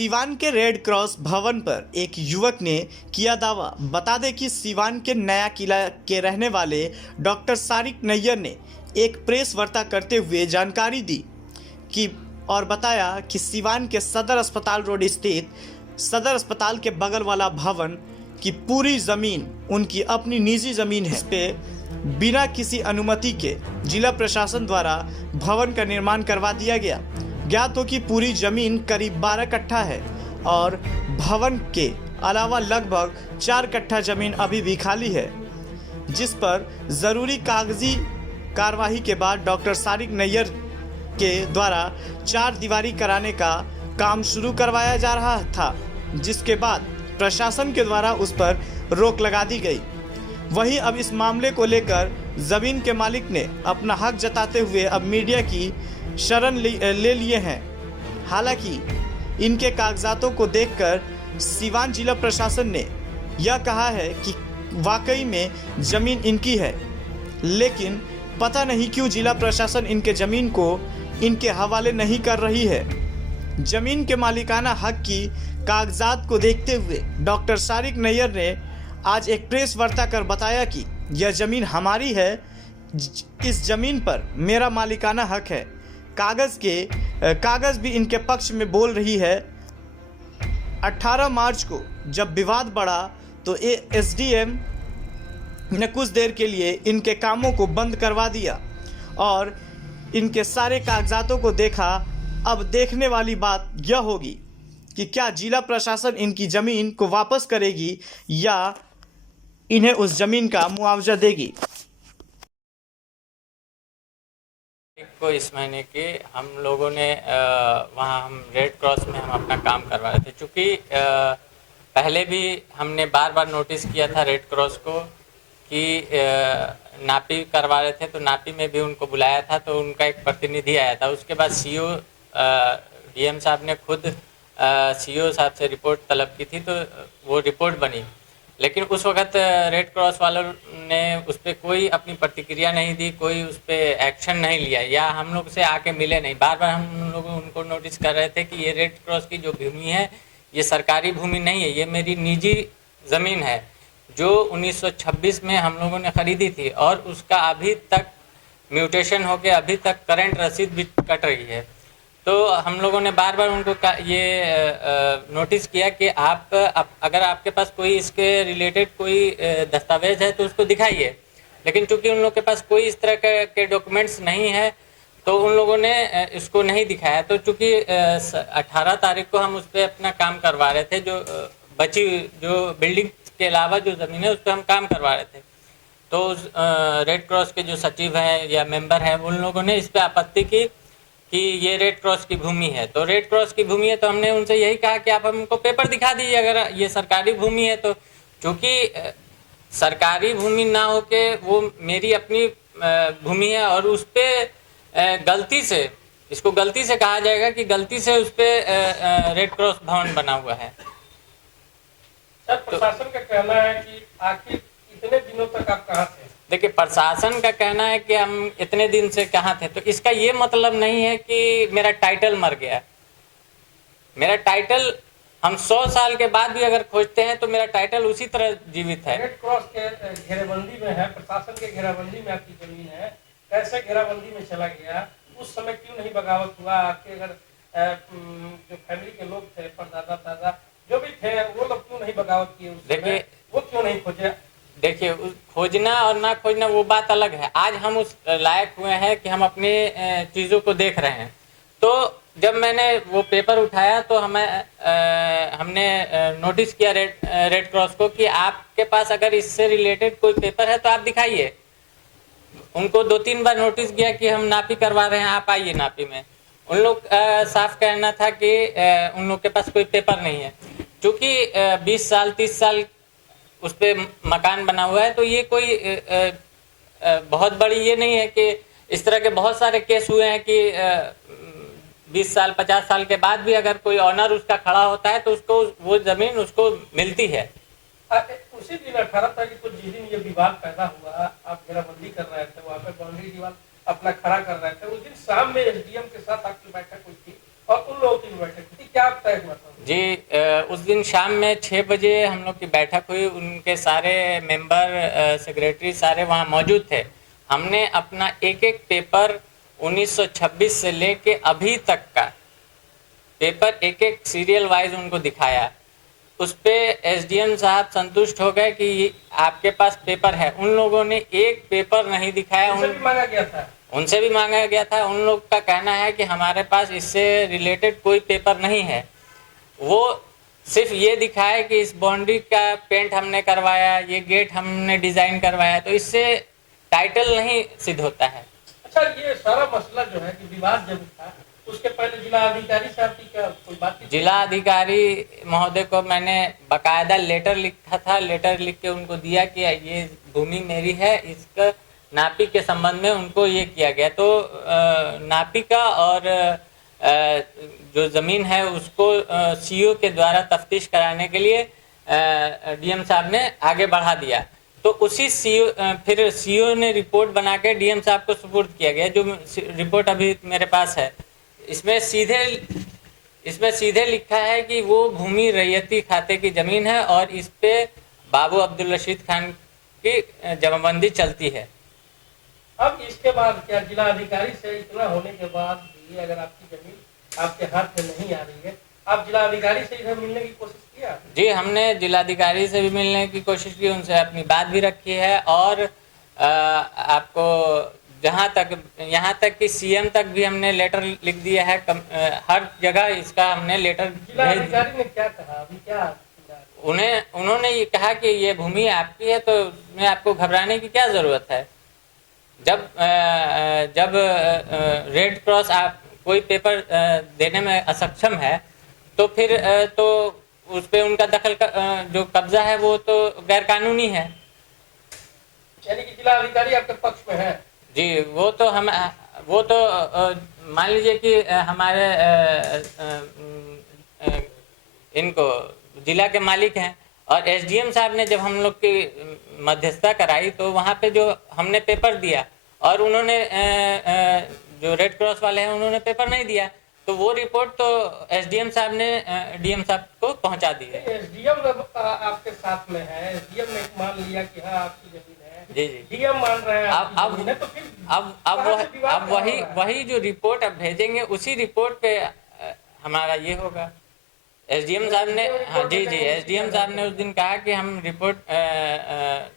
सीवान के red cross भवन पर एक युवक ने किया दावा। बता दें कि सीवान के नया किला के रहने वाले डॉक्टर सारिक नैयर ने एक प्रेस वार्ता करते हुए जानकारी दी कि और बताया कि सीवान के सदर अस्पताल रोड स्थित सदर अस्पताल के बगल वाला भवन की पूरी ज़मीन उनकी अपनी निजी ज़मीन है। इस पे बिना किसी अनुमति के जिला प्रशासन द्वारा भवन का निर्माण करवा दिया गया। ज्ञात हो कि पूरी ज़मीन करीब 12 कट्ठा है और भवन के अलावा लगभग 4 कट्ठा ज़मीन अभी भी खाली है, जिस पर ज़रूरी कागजी कार्रवाई के बाद डॉक्टर सारिक नैयर के द्वारा 4 दीवारी कराने का काम शुरू करवाया जा रहा था, जिसके बाद प्रशासन के द्वारा उस पर रोक लगा दी गई। वहीं अब इस मामले को लेकर ज़मीन के मालिक ने अपना हक जताते हुए अब मीडिया की शरण ले लिए हैं। हालांकि इनके कागजातों को देखकर सीवान जिला प्रशासन ने यह कहा है कि वाकई में ज़मीन इनकी है, लेकिन पता नहीं क्यों जिला प्रशासन इनके ज़मीन को इनके हवाले नहीं कर रही है। ज़मीन के मालिकाना हक की कागजात को देखते हुए डॉक्टर सारिक नैयर ने आज एक प्रेस वार्ता कर बताया कि यह ज़मीन हमारी है, इस ज़मीन पर मेरा मालिकाना हक है। कागज़ भी इनके पक्ष में बोल रही है। 18 मार्च को जब विवाद बढ़ा तो एसडीएम ने कुछ देर के लिए इनके कामों को बंद करवा दिया और इनके सारे कागजातों को देखा। अब देखने वाली बात यह होगी कि क्या जिला प्रशासन इनकी ज़मीन को वापस करेगी या इन्हें उस ज़मीन का मुआवजा देगी। को इस महीने के हम लोगों ने वहाँ हम रेड क्रॉस में हम अपना काम करवा रहे थे, चूँकि पहले भी हमने बार बार नोटिस किया था रेड क्रॉस को कि नापी करवा रहे थे, तो नापी में भी उनको बुलाया था, तो उनका एक प्रतिनिधि आया था। उसके बाद सीओ डीएम साहब ने खुद सीओ साहब से रिपोर्ट तलब की थी, तो वो रिपोर्ट बनी, लेकिन उस वक्त रेड क्रॉस वालों ने उस पर कोई अपनी प्रतिक्रिया नहीं दी, कोई उस पर एक्शन नहीं लिया या हम लोग से आके मिले नहीं। बार बार हम लोग उनको नोटिस कर रहे थे कि ये रेड क्रॉस की जो भूमि है ये सरकारी भूमि नहीं है, ये मेरी निजी ज़मीन है जो 1926 में हम लोगों ने ख़रीदी थी और उसका अभी तक म्यूटेशन होकर अभी तक करंट रसीद भी कट रही है। तो हम लोगों ने बार बार उनको ये नोटिस किया कि आप अगर आपके पास कोई इसके रिलेटेड कोई दस्तावेज है तो उसको दिखाइए, लेकिन चूंकि उन लोग के पास कोई इस तरह के डॉक्यूमेंट्स नहीं है तो उन लोगों ने इसको नहीं दिखाया। तो चूंकि 18 तारीख को हम उस पर अपना काम करवा रहे थे, जो बची जो बिल्डिंग के अलावा जो ज़मीन है उस पर हम काम करवा रहे थे, तो रेड क्रॉस के जो सचिव हैं या मेंबर हैं उन लोगों ने इस पर आपत्ति की कि ये रेड क्रॉस की भूमि है। तो रेड क्रॉस की भूमि है तो हमने उनसे यही कहा कि आप हमको पेपर दिखा दीजिए अगर ये सरकारी भूमि है तो। चूँकि सरकारी भूमि ना होके वो मेरी अपनी भूमि है और उस पर गलती से, इसको गलती से कहा जाएगा कि गलती से उस पर रेड क्रॉस भवन बना हुआ है। सर, प्रशासन का कहना है कि आखिर इतने दिनों तक आप कहाँ थे? देखिए, प्रशासन का कहना है कि हम इतने दिन से कहाँ थे, तो इसका ये मतलब नहीं है कि मेरा टाइटल मर गया। मेरा टाइटल हम 100 साल के बाद भी अगर खोजते हैं तो मेरा टाइटल उसी तरह जीवित है। रेड क्रॉस के घेराबंदी में है, प्रशासन के घेराबंदी में आपकी जमीन है, कैसे घेराबंदी में चला गया? उस समय क्यों नहीं बगावत हुआ? आपके अगर जो फैमिली के लोग थे, परदादा दादा जो भी थे, वो लोग क्यों नहीं बगावत किए? देखिए, वो क्यों नहीं खोजे? देखिए, खोजना और ना खोजना वो बात अलग है। आज हम उस लायक हुए हैं कि हम अपने चीज़ों को देख रहे हैं। तो जब मैंने वो पेपर उठाया तो हमने नोटिस किया रेड क्रॉस को कि आपके पास अगर इससे रिलेटेड कोई पेपर है तो आप दिखाइए। उनको 2-3 बार नोटिस किया कि हम नापी करवा रहे हैं, आप आइए नापी में। उन लोग साफ कहना था कि उन लोग के पास कोई पेपर नहीं है। चूँकि 20 साल 30 साल उस पर मकान बना हुआ है, तो ये कोई बहुत बड़ी ये नहीं है कि इस तरह के बहुत सारे केस हुए हैं कि 20 साल 50 साल के बाद भी अगर कोई ऑनर उसका खड़ा होता है तो उसको वो ज़मीन उसको मिलती है। उसी दिन 18 तारीख को जिस दिन ये विवाद पैदा हुआ, आप घेराबंदी कर रहे थे, वहाँ पे बाउंड्री दीवार अपना खड़ा कर रहे थे, उस दिन शाम में एसडीएम के साथ आपकी बैठक हुई थी और उन लोगों की बैठक थी, क्या तय हुआ था? जी, दिन शाम में 6 बजे हम लोग की बैठक हुई, उनके सारे मेंबर सेक्रेटरी सारे वहाँ मौजूद थे। हमने अपना एक एक पेपर 1926 से लेके अभी तक का पेपर एक एक सीरियल वाइज उनको दिखाया। उस पे एसडीएम साहब संतुष्ट हो गए कि आपके पास पेपर है। उन लोगों ने एक पेपर नहीं दिखाया। उनसे भी मांगा गया था। उनसे भी मांगा गया था। उन लोग का कहना है कि हमारे पास इससे रिलेटेड कोई पेपर नहीं है। वो सिर्फ ये दिखाए कि इस बाउंड्री का पेंट हमने करवाया, ये गेट हमने डिजाइन करवाया, तो इससे टाइटल नहीं सिद्ध होता है। अच्छा, ये सारा मसला जो है कि विवाद जब था उसके पहले जिला अधिकारी साहब की क्या कोई बात थी? जिला अधिकारी महोदय को मैंने बकायदा लेटर लिखा था। लेटर लिख के उनको दिया कि ये भूमि मेरी है, इसका नापी के संबंध में उनको ये किया गया। तो नापी का और जो ज़मीन है उसको सीओ के द्वारा तफ्तीश कराने के लिए डीएम साहब ने आगे बढ़ा दिया। तो उसी फिर सीओ ने रिपोर्ट बना के डीएम साहब को सुपुर्द किया गया, जो रिपोर्ट अभी मेरे पास है। इसमें सीधे लिखा है कि वो भूमि रैयती खाते की ज़मीन है और इस पे बाबू अब्दुल रशीद खान की जमाबंदी चलती है। अब इसके बाद क्या जिला अधिकारी से इतना होने के बाद भी अगर आपकी जमीन आपके हाथ में नहीं आ रही है, आप जिला अधिकारी से इधर मिलने की कोशिश किया? जी, हमने जिलाधिकारी से भी मिलने की कोशिश की, उनसे अपनी बात भी रखी है और आपको यहाँ तक कि सीएम तक भी हमने लेटर लिख दिया है। हर जगह इसका हमने लेटर जिला अधिकारी ने क्या कहा? अभी क्या उन्होंने ये कहा कि ये भूमि आपकी है, तो उसमें आपको घबराने की क्या ज़रूरत है। जब रेड क्रॉस आप कोई पेपर देने में असक्षम है तो फिर तो उस पे उनका दखल जो कब्जा है वो तो गैर कानूनी है। यानी कि जिला अधिकारी आपके पक्ष में है? जी, वो तो मान लीजिए कि हमारे इनको जिला के मालिक हैं और एसडीएम साहब ने जब हम लोग की मध्यस्थता कराई तो वहाँ पे जो हमने पेपर दिया और उन्होंने जो रेड क्रॉस वाले हैं उन्होंने पेपर नहीं दिया, तो वो रिपोर्ट तो एसडीएम साहब ने डीएम साहब को पहुंचा दी है। एसडीएम आपके साथ में है, एसडीएम ने मान लिया कि हाँ आपकी जमीन है। जी, डीएम मान रहे हैं। अब वही जो रिपोर्ट अब भेजेंगे उसी रिपोर्ट पे हमारा ये होगा। एसडीएम साहब ने एसडीएम साहब ने उस दिन कहा कि हम रिपोर्ट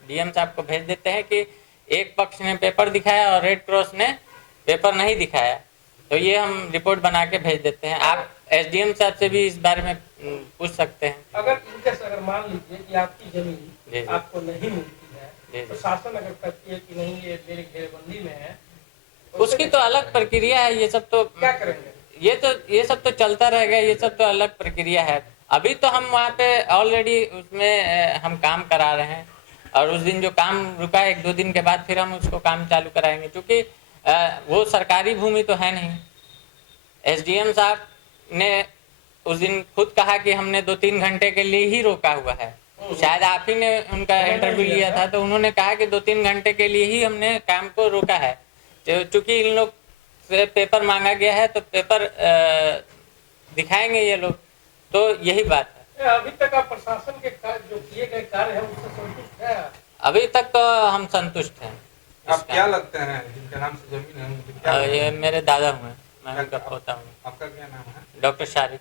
डीएम साहब को भेज देते हैं कि एक पक्ष ने पेपर दिखाया और रेड क्रॉस ने पेपर नहीं दिखाया, तो ये हम रिपोर्ट बना के भेज देते हैं। आप एसडीएम साहब से भी इस बारे में पूछ सकते हैं। अगर मान लीजिए कि आपकी जमीन आपको नहीं मिलती है, तो शासन अगर कहती है कि नहीं ये मेरी घेरबंदी में है, उसकी तो अलग प्रक्रिया है। ये सब तो क्या करेंगे? ये सब तो चलता रहेगा। ये सब तो अलग प्रक्रिया है। अभी तो हम वहाँ पे ऑलरेडी उसमें हम काम करा रहे हैं और उस दिन जो काम रुका 1-2 दिन के बाद फिर हम उसको काम चालू कराएंगे, क्योंकि वो सरकारी भूमि तो है नहीं। एसडीएम साहब ने उस दिन खुद कहा कि हमने 2-3 घंटे के लिए ही रोका हुआ है। शायद आप ही ने उनका इंटरव्यू लिया था, तो उन्होंने कहा कि 2-3 घंटे के लिए ही हमने काम को रोका है, क्योंकि इन लोग से पेपर मांगा गया है तो पेपर दिखाएंगे ये लोग। तो यही बात है। अभी तक आप प्रशासन के जो किए गए कार्य है उससे संतुष्ट है? अभी तक तो हम संतुष्ट हैं। आप क्या लगते हैं जिनके नाम से जमीन है? ये मेरे दादा हुए, मैं उनका पोता हूँ। आपका क्या नाम है? डॉक्टर शारिक।